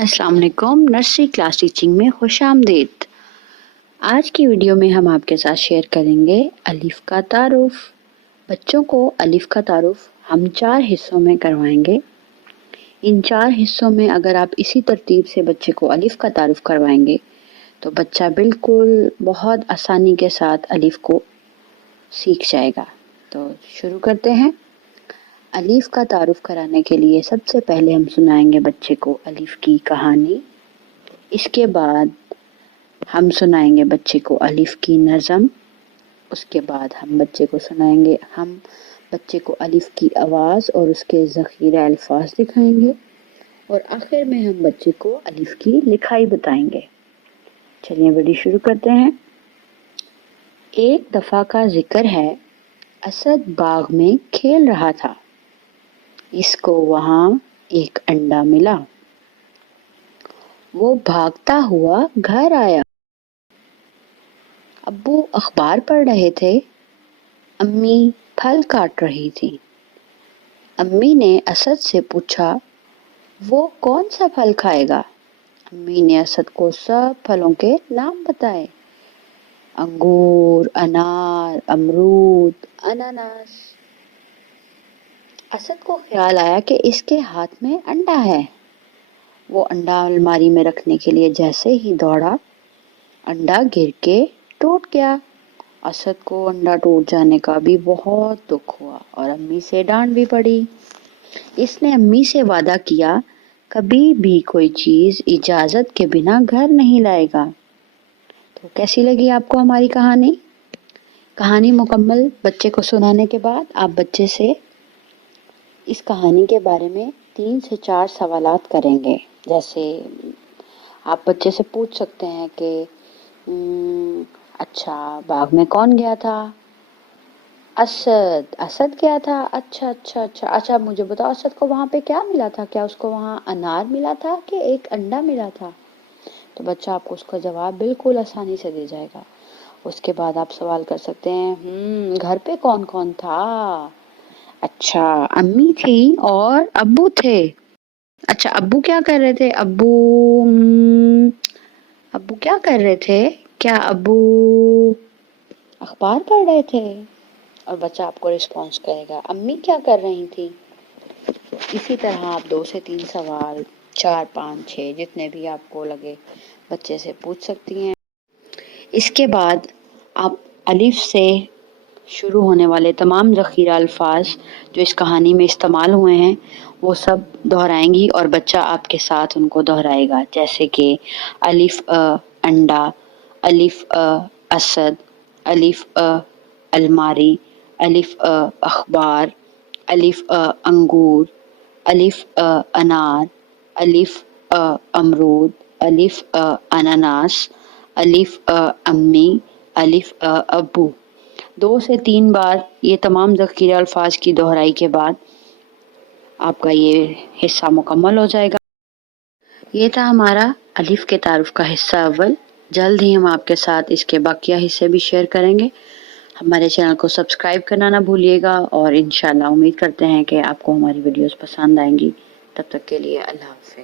अस्सलाम वालेकुम। Nursery class teaching में खुश आमदीद आज की वीडियो में हम आपके साथ शेयर करेंगे अलिफ का तारुफ। बच्चों को अलिफ का तारुफ हम चार हिस्सों में करवाएँगे। इन चार हिस्सों में अगर आप इसी तरतीब से बच्चे को अलिफ का तारुफ करवाएँगे तो बच्चा बिल्कुल बहुत आसानी के साथ अलिफ को सीख जाएगा। तो शुरू करते हैं। अलीफ का तारुफ कराने के लिए सबसे पहले हम सुनाएँगे बच्चे को अलीफ की कहानी। इसके बाद हम सुनाएँगे बच्चे को अलीफ की नज़म। उसके बाद हम बच्चे को सुनाएँगे, हम बच्चे को अलीफ की आवाज़ और उसके ज़ख़ीरा अल्फाज दिखाएँगे। और आखिर में हम बच्चे को अलीफ की लिखाई बताएँगे। चलिए वीडियो शुरू करते हैं। एक दफ़ा का ज़िक्र है, असद बाग में खेल रहा था। इसको वहाँ एक अंडा मिला। वो भागता हुआ घर आया। अब्बू अखबार पढ़ रहे थे। अम्मी फल काट रही थी। अम्मी ने असद से पूछा, वो कौन सा फल खाएगा? अम्मी ने असद को सब फलों के नाम बताए। अंगूर, अनार, अमरूद, अनानास। असद को ख्याल आया कि इसके हाथ में अंडा है। वो अंडा अलमारी में रखने के लिए जैसे ही दौड़ा, अंडा गिर के टूट गया। असद को अंडा टूट जाने का भी बहुत दुख हुआ और अम्मी से डांट भी पड़ी। इसने अम्मी से वादा किया, कभी भी कोई चीज़ इजाज़त के बिना घर नहीं लाएगा। तो कैसी लगी आपको हमारी कहानी? कहानी मुकम्मल बच्चे को सुनाने के बाद आप बच्चे से इस कहानी के बारे में तीन से चार सवालात करेंगे। जैसे, आप बच्चे से पूछ सकते हैं कि अच्छा बाग में कौन गया था? असद असद गया था? अच्छा अच्छा अच्छा। अच्छा मुझे बताओ, असद को वहाँ पे क्या मिला था? क्या उसको वहाँ अनार मिला था कि एक अंडा मिला था? तो बच्चा आपको उसका जवाब बिल्कुल आसानी से दे जाएगा। उसके बाद आप सवाल कर सकते हैं घर पे कौन कौन था? अच्छा अम्मी थी और अब्बू थे। अच्छा अब्बू क्या कर रहे थे? अब्बू अब्बू क्या कर रहे थे? क्या अब्बू अखबार पढ़ रहे थे? और बच्चा आपको रिस्पॉन्स करेगा, अम्मी क्या कर रही थी? इसी तरह आप दो से तीन सवाल, चार, पाँच छः जितने भी आपको लगे, बच्चे से पूछ सकती हैं। इसके बाद आप अलिफ से शुरू होने वाले तमाम ज़ख़ीरा अल्फाज जो इस कहानी में इस्तेमाल हुए हैं वो सब दोहराएँगी और बच्चा आपके साथ उनको दोहराएगा जैसे कि अलिफ अ अंडा अलिफ अ असद अलिफ अ अलमारी अलिफ अ अखबार अलिफ अ अंगूर अलिफ अ अनार अलिफ अ अमरूद अलिफ अ अनानास अलिफ अ अम्मी अलिफ अ अबू दो से तीन बार ये तमाम ज़ख़ीरा अल्फाज की दोहराई के बाद आपका ये हिस्सा मुकम्मल हो जाएगा। ये था हमारा अलिफ के तारुफ का हिस्सा अव्वल। जल्द ही हम आपके साथ इसके बाकिया हिस्से भी शेयर करेंगे। हमारे चैनल को सब्सक्राइब करना ना भूलिएगा और इन उम्मीद करते हैं कि आपको हमारी वीडियोस पसंद आएँगी। तब तक के लिए अल्लाह हाफ़